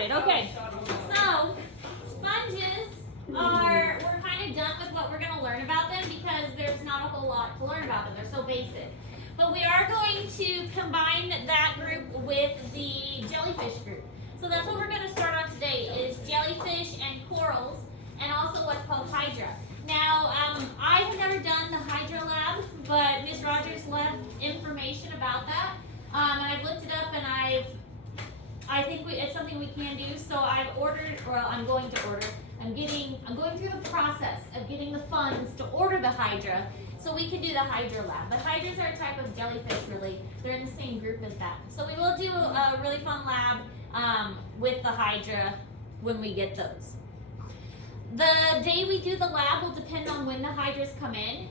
started. Okay. So, sponges we're kind of done with what we're going to learn about them because there's not a whole lot to learn about them. They're so basic. But we are going to combine that group with the jellyfish group. So that's what we're going to start on today is jellyfish and corals and also what's called hydra. Now, I have never done the hydra lab, but Ms. Rogers left information about that. And I've looked it up and I think it's something we can do. So I've ordered, or I'm going to order. I'm going through the process of getting the funds to order the hydra so we can do the hydra lab. The hydras are a type of jellyfish, really. They're in the same group as that. So we will do a really fun lab with the hydra when we get those. The day we do the lab will depend on when the hydras come in.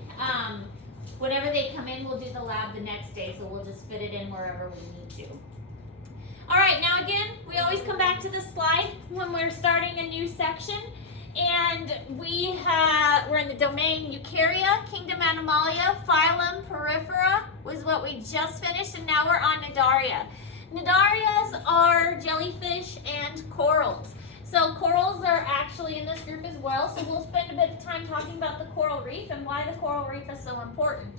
Whenever they come in, we'll do the lab the next day, so we'll just fit it in wherever we need to. All right, now again, we always come back to this slide when we're starting a new section. And we're in the domain Eukarya, Kingdom Animalia, Phylum Porifera was what we just finished, and now we're on Cnidaria. Cnidarias are jellyfish and corals. So corals are actually in this group as well, so we'll spend a bit of time talking about the coral reef and why the coral reef is so important.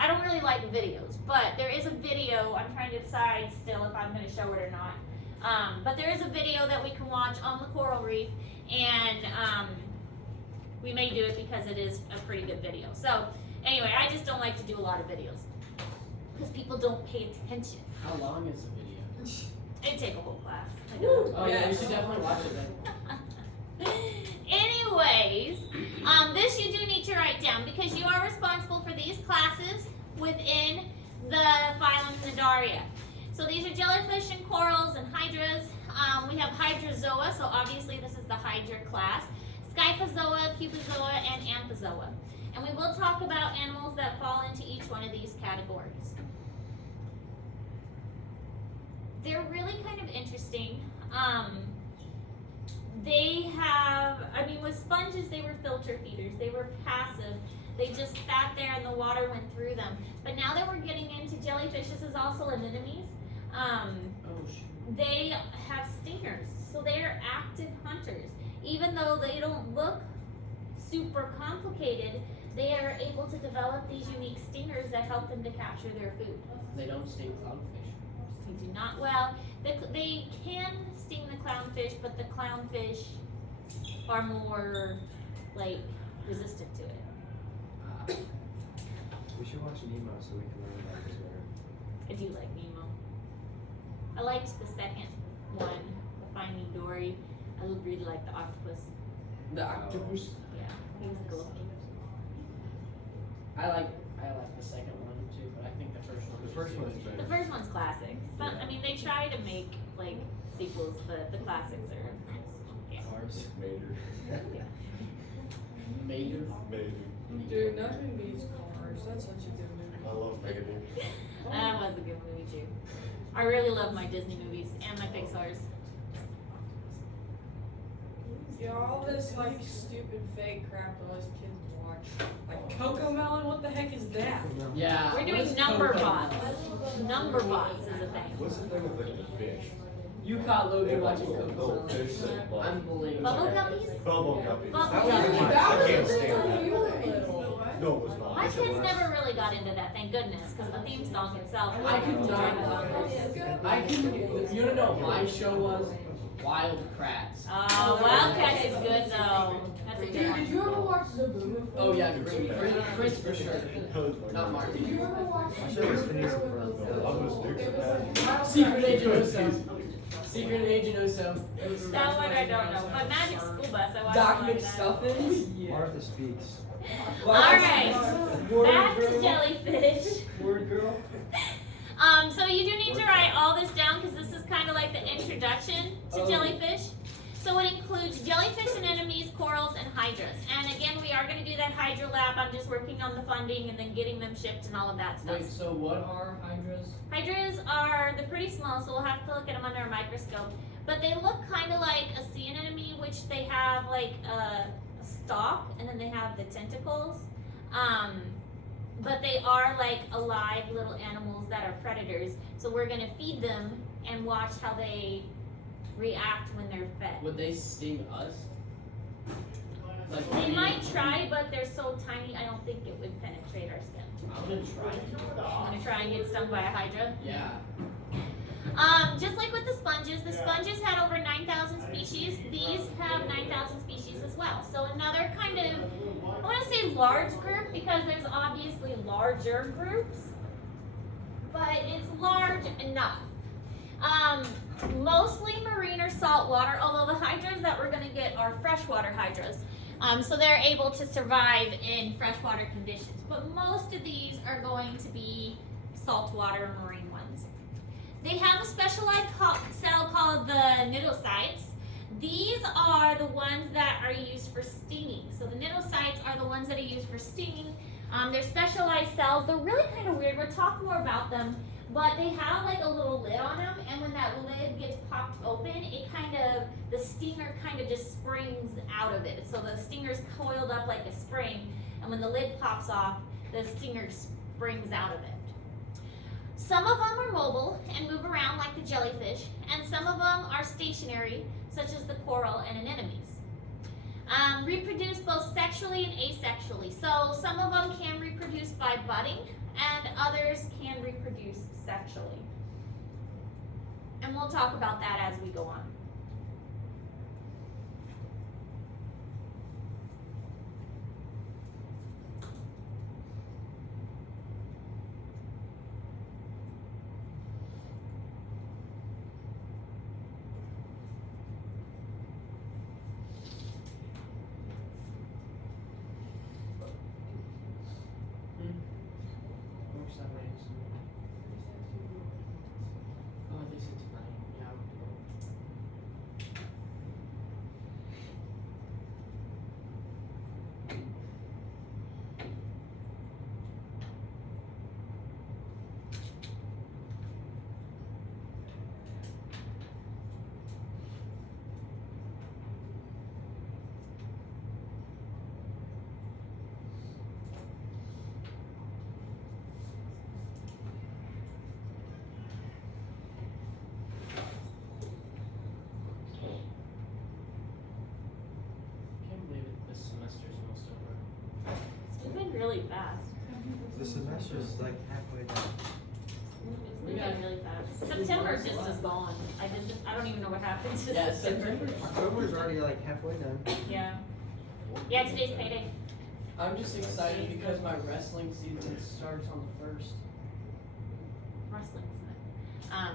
I don't really like videos, but there is a video. I'm trying to decide still if I'm going to show it or not. But there is a video that we can watch on the coral reef, and we may do it because it is a pretty good video. So anyway, I just don't like to do a lot of videos because people don't pay attention. How long is the video? It'd take a whole class. Oh yeah, you should definitely watch it then. Anyways, this you do need to write down because you are responsible for these classes within the phylum Cnidaria. So these are jellyfish and corals and hydras. We have hydrozoa, so obviously this is the hydra class. Scyphozoa, cubozoa, and anthozoa. And we will talk about animals that fall into each one of these categories. They're really kind of interesting. With sponges, they were filter feeders. They were passive. They just sat there and the water went through them. But now that we're getting into jellyfish, this is also anemones. They have stingers, so they are active hunters. Even though they don't look super complicated, they are able to develop these unique stingers that help them to capture their food. They don't sting clownfish. They do not. Well, they can sting the clownfish, but the clownfish are more resistant to it. We should watch Nemo so we can learn about this better. I do like Nemo. I liked the second one, the Finding Dory. I really like the octopus. The octopus? Yeah, he was cool. I like the second one too, but I think the first one. The first one's better. The first one's classic. They try to make sequels, but the classics are. Yeah. Cars. Major. Major? Major. Dude, nothing beats Cars. That's such a good movie. I love Major. That was a good movie too. I really love my Disney movies and my Pixar's. Yeah, all this stupid fake crap that us kids watch. Like Coco Melon, what the heck is that? Yeah. We're doing number bots. Number bots is a thing. What's the thing with the fish? You caught Logan watching Little Coco. fish that like Unbelievable. Bubble guppies? bubble guppies. Bubble That was guppies. one. I can't stand when that. you were little. No, it was not. My kids never really got into that, thank goodness, because the theme song itself. I could not. I can. You don't know what my show was? Wild Kratts. Oh, Wildcats is good though. That's a good Dude, one. did you ever watch Zaboom? Oh yeah, Chris for sure. Not Martin. Did you ever watch I should have finished it for I'm gonna stick to that. Secret Agent Oso. Secret Agent Oso. That one I don't know, but Magic School Bus I watched. Doc a lot of that. McStuffins? Martha Speaks. Alright, back to jellyfish. Word girl. So you do need to write all this down because this is kind of like the introduction to jellyfish. So it includes jellyfish, anemones, corals, and hydras. And again, we are going to do that hydra lab. I'm just working on the funding and then getting them shipped and all of that stuff. Wait, so what are hydras? Hydras they're pretty small, so we'll have to look at them under a microscope. But they look kind of like a sea anemone, which they have like a stalk, and then they have the tentacles. but they are like alive little animals that are predators. So we're gonna feed them and watch how they react when they're fed. Would they sting us? Like, They might try, but they're so tiny, I don't think it would penetrate our skin. I'm gonna try. I'm gonna try and get stung by a hydra. Yeah. Just like with the sponges had over 9,000 species. These have 9,000 species as well. So another kind of, I want to say large group because there's obviously larger groups, but it's large enough. Mostly marine or saltwater, although the hydras that we're going to get are freshwater hydras. So they're able to survive in freshwater conditions. But most of these are going to be saltwater marine ones. They have a specialized cell called the cnidocytes. These are the ones that are used for stinging. So the cnidocytes are the ones that are used for stinging. They're specialized cells. They're really kind of weird. We'll talk more about them. But they have like a little lid on them, and when that lid gets popped open, it kind of, the stinger kind of just springs out of it. So the stinger's coiled up like a spring, and when the lid pops off, the stinger springs out of it. Some of them are mobile and move around like the jellyfish, and some of them are stationary, such as the coral and anemones. Reproduce both sexually and asexually. So some of them can reproduce by budding, and others can reproduce sexually. And we'll talk about that as we go on. Oh, they said tonight. Yeah. Can't believe it. This semester's almost over. It's moving really fast. The semester's like halfway done. It's moving really fast. September just is gone. I don't even know what happened to Yeah, September. October's already like halfway done. Yeah. Yeah, today's payday. I'm just excited because my wrestling season starts on the 1st. Wrestling's fun.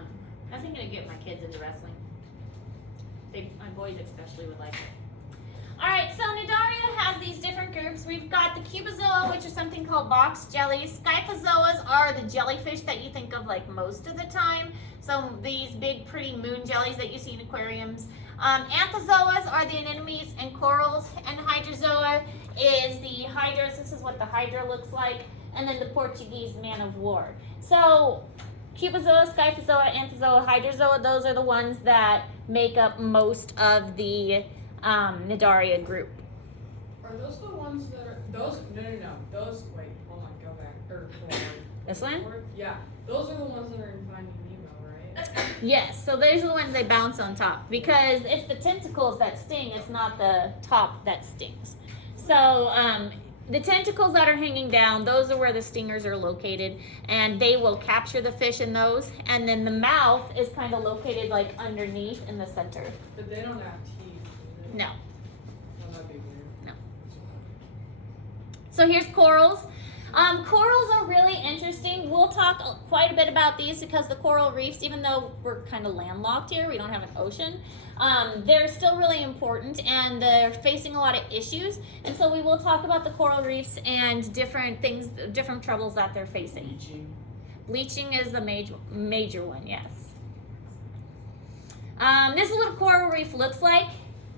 I was thinking of getting my kids into wrestling. My boys especially would like it. Alright, so Nidaria has these different groups. We've got the cubozoa, which is something called box jellies. Scyphozoas are the jellyfish that you think of like most of the time. So these big pretty moon jellies that you see in aquariums. Anthozoas are the anemones and corals, and hydrozoa is the hydras. This is what the hydra looks like, and then the Portuguese man of war. So cubozoa, scyphozoa, anthozoa, hydrozoa, those are the ones that make up most of the Nidaria group. Are those the ones that are those? No. Those. Wait, hold on. Go back. Or hold on. This one? Yeah, those are the ones that are in Finding Nemo, right? Yes, so those are the ones they bounce on top because it's the tentacles that sting, it's not the top that stings. So the tentacles that are hanging down, those are where the stingers are located, and they will capture the fish in those, and then the mouth is kind of located like underneath in the center. But they don't have teeth. Do they? No. Oh, that'd be weird. So here's corals. Corals are really interesting. We'll talk quite a bit about these because the coral reefs, even though we're kind of landlocked here, we don't have an ocean, they're still really important and they're facing a lot of issues. And so we will talk about the coral reefs and different things, different troubles that they're facing. Bleaching. Bleaching is the major one, yes. This is what a coral reef looks like.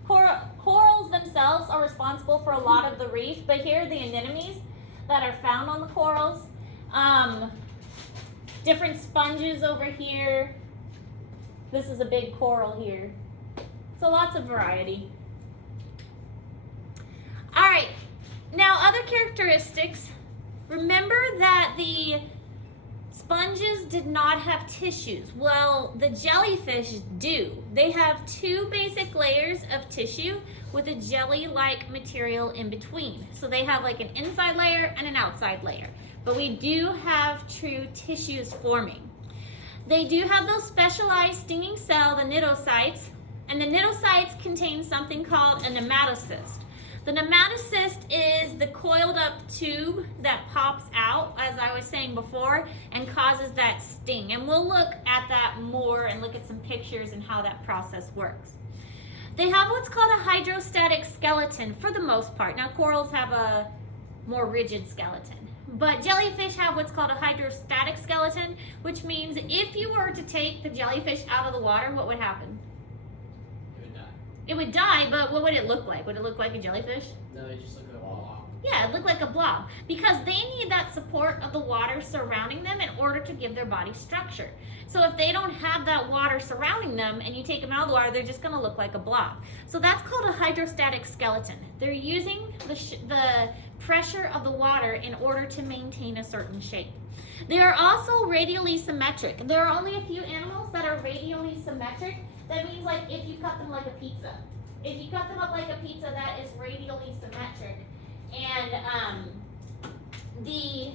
Corals themselves are responsible for a lot of the reef, but here are the anemones that are found on the corals. Different sponges over here. This is a big coral here. So lots of variety. All right, now other characteristics Remember that the sponges did not have tissues. Well, the jellyfish do. They have two basic layers of tissue with a jelly-like material in between. So they have like an inside layer and an outside layer. But we do have true tissues forming. They do have those specialized stinging cell, the cnidocytes, and the cnidocytes contain something called a nematocyst. The nematocyst is the coiled up tube that pops out, as I was saying before, and causes that sting. And we'll look at that more and look at some pictures and how that process works. They have what's called a hydrostatic skeleton for the most part. Now, corals have a more rigid skeleton. But jellyfish have what's called a hydrostatic skeleton, which means if you were to take the jellyfish out of the water, what would happen? It would die, but what would it look like? Would it look like a jellyfish? No, they just look like a blob. Yeah, it looked like a blob because they need that support of the water surrounding them in order to give their body structure. So if they don't have that water surrounding them and you take them out of the water, they're just going to look like a blob. So that's called a hydrostatic skeleton. They're using the pressure of the water in order to maintain a certain shape. They are also radially symmetric. There are only a few animals that are radially symmetric. That means like if you cut them like a pizza. If you cut them up like a pizza, that is radially symmetric. And the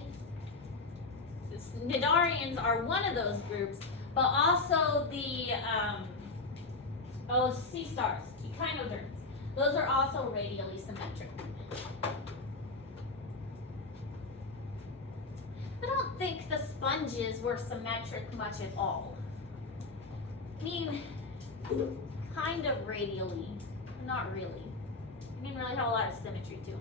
cnidarians are one of those groups, but also the sea stars, echinoderms. Those are also radially symmetric. I don't think the sponges were symmetric much at all. I mean, kind of radially, not really. I didn't really have a lot of symmetry to them.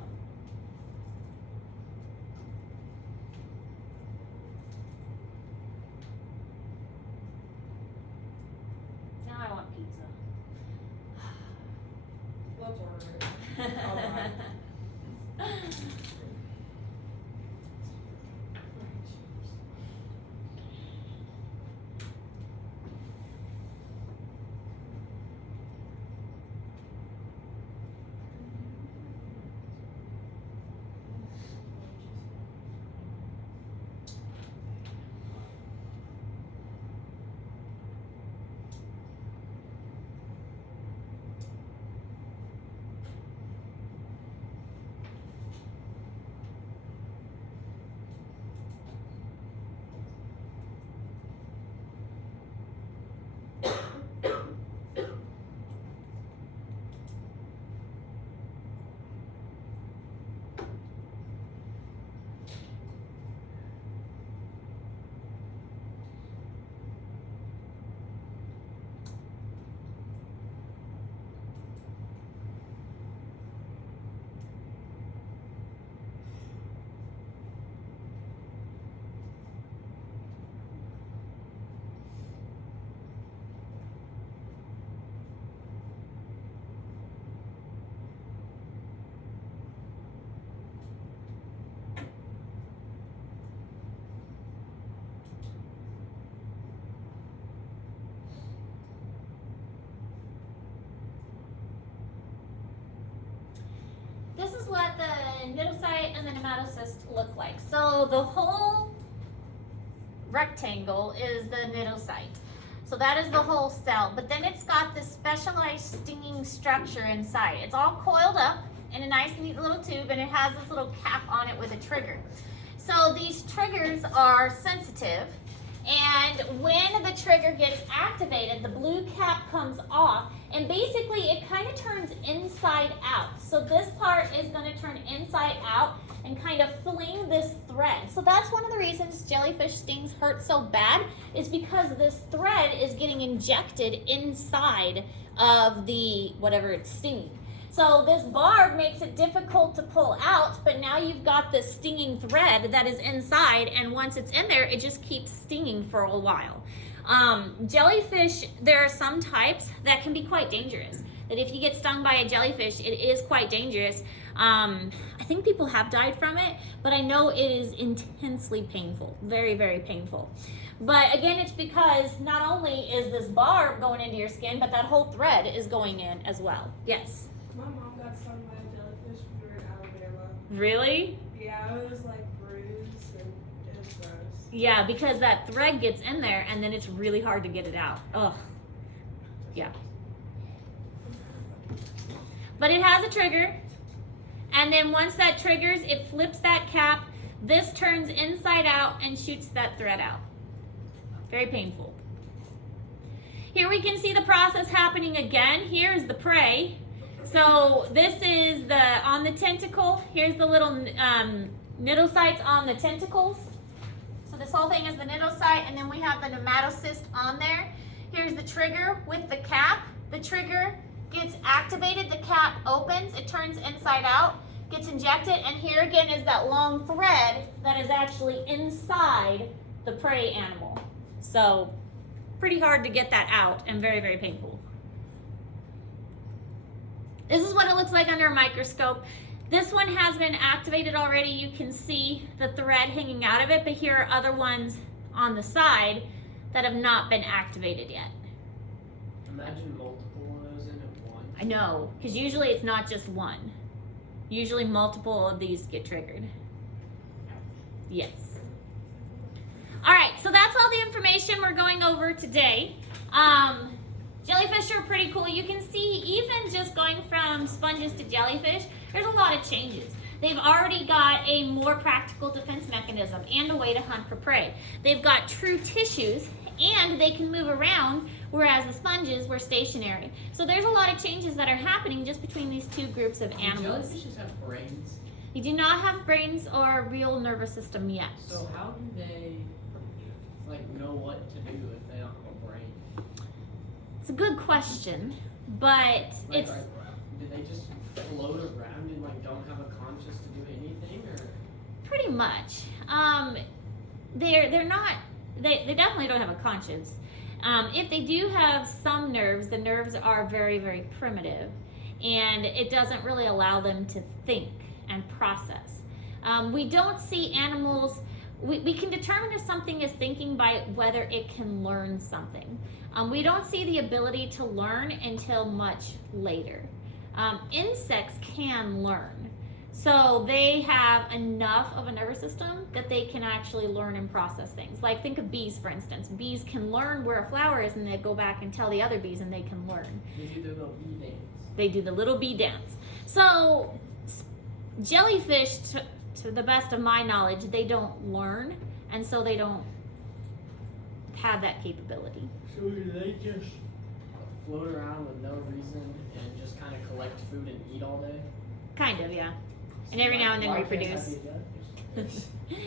Now I want pizza. Let's order it. Alright. This is what the cnidocyte and the nematocyst look like. So the whole rectangle is the cnidocyte. So that is the whole cell, but then it's got this specialized stinging structure inside. It's all coiled up in a nice neat little tube, and it has this little cap on it with a trigger. So these triggers are sensitive, and when the trigger gets activated, the blue cap comes off, and basically it kind of turns inside out. So this part is going to turn inside out and kind of fling this thread. So that's one of the reasons jellyfish stings hurt so bad, is because this thread is getting injected inside of the whatever it's stinging. So this barb makes it difficult to pull out, but now you've got this stinging thread that is inside, and once it's in there, it just keeps stinging for a while. Jellyfish, there are some types that can be quite dangerous. That if you get stung by a jellyfish, it is quite dangerous. I think people have died from it, but I know it is intensely painful, very, very painful. But again, it's because not only is this barb going into your skin, but that whole thread is going in as well. Yes? My mom got stung by a jellyfish when we were in Alabama. Really? Yeah, it was like bruised Yeah, because that thread gets in there and then it's really hard to get it out. Ugh. Yeah. But it has a trigger. And then once that triggers, it flips that cap. This turns inside out and shoots that thread out. Very painful. Here we can see the process happening again. Here's the prey. So this is on the tentacle. Here's the little nidal sites on the tentacles. So this whole thing is the nidal site, and then we have the nematocyst on there. Here's the trigger with the cap. The trigger gets activated, the cap opens, it turns inside out, gets injected, and here again is that long thread that is actually inside the prey animal. So pretty hard to get that out and very, very painful. This is what it looks like under a microscope. This one has been activated already. You can see the thread hanging out of it, but here are other ones on the side that have not been activated yet. Imagine multiple of those in at once. I know, because usually it's not just one. Usually multiple of these get triggered. Yes. All right, so that's all the information we're going over today. Jellyfish are pretty cool. You can see even just going from sponges to jellyfish, there's a lot of changes. They've already got a more practical defense mechanism and a way to hunt for prey. They've got true tissues and they can move around, whereas the sponges were stationary. So there's a lot of changes that are happening just between these two groups of animals. Jellyfishes have brains. They do not have brains or a real nervous system yet. So how do they know what to do if they don't have a brain? It's a good question, but it's... Do they just float around and don't have a conscience to do anything, or? Pretty much. They're not. They definitely don't have a conscience. If they do have some nerves, the nerves are very, very primitive, and it doesn't really allow them to think and process. We don't see animals. We can determine if something is thinking by whether it can learn something. We don't see the ability to learn until much later. Insects can learn. So they have enough of a nervous system that they can actually learn and process things. Like think of bees, for instance. Bees can learn where a flower is and they go back and tell the other bees and they can learn. They do their little bee dance. They do the little bee dance. So jellyfish, to the best of my knowledge, they don't learn, and so they don't have that capability. So do they just Float around with no reason and just kind of collect food and eat all day? Kind of, yeah. And every now and then Why can't reproduce. that be done?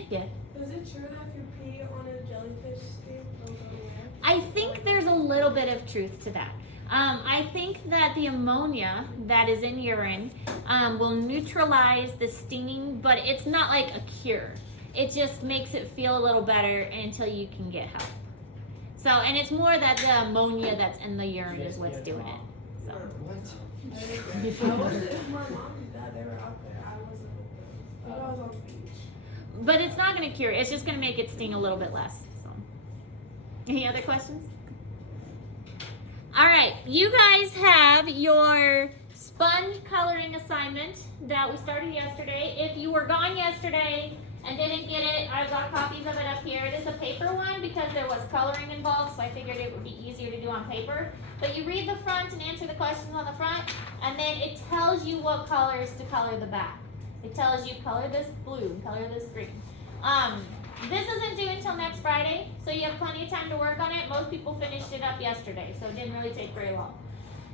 Yeah. Is it true that if you pee on a jellyfish skin, it'll go away? I think there's a little bit of truth to that. I think that the ammonia that is in urine will neutralize the stinging, but it's not like a cure. It just makes it feel a little better until you can get help. So, and it's more that the ammonia that's in the urine is what's doing it. So. I wasn't, if my mom and dad, they were out there, I wasn't with them. I was on the beach. But it's not going to cure it. It's just going to make it sting a little bit less. So, any other questions? All right, you guys have your sponge coloring assignment that we started yesterday. If you were gone yesterday and didn't get it, I've got copies of it up here. It is a paper one because there was coloring involved, so I figured it would be easier to do on paper. But you read the front and answer the questions on the front, and then it tells you what colors to color the back. It tells you color this blue, color this green. This isn't due until next Friday, so you have plenty of time to work on it. Most people finished it up yesterday, so it didn't really take very long.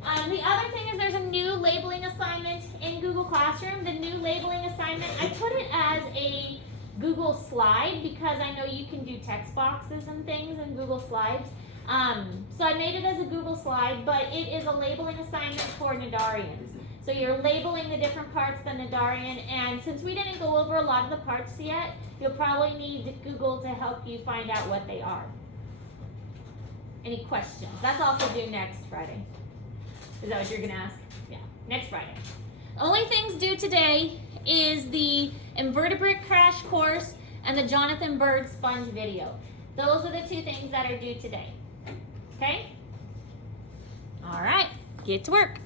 The other thing is there's a new labeling assignment in Google Classroom. The new labeling assignment, I put it as a Google slide because I know you can do text boxes and things in Google Slides. So I made it as a Google slide, but it is a labeling assignment for Nidarians. So you're labeling the different parts of the Nidarian, and since we didn't go over a lot of the parts yet, you'll probably need Google to help you find out what they are. Any questions? That's also due next Friday. Is that what you're gonna ask? Yeah, next Friday. Only things due today is the invertebrate crash course and the Jonathan Bird sponge video. Those are the two things that are due today. Okay? All right, get to work.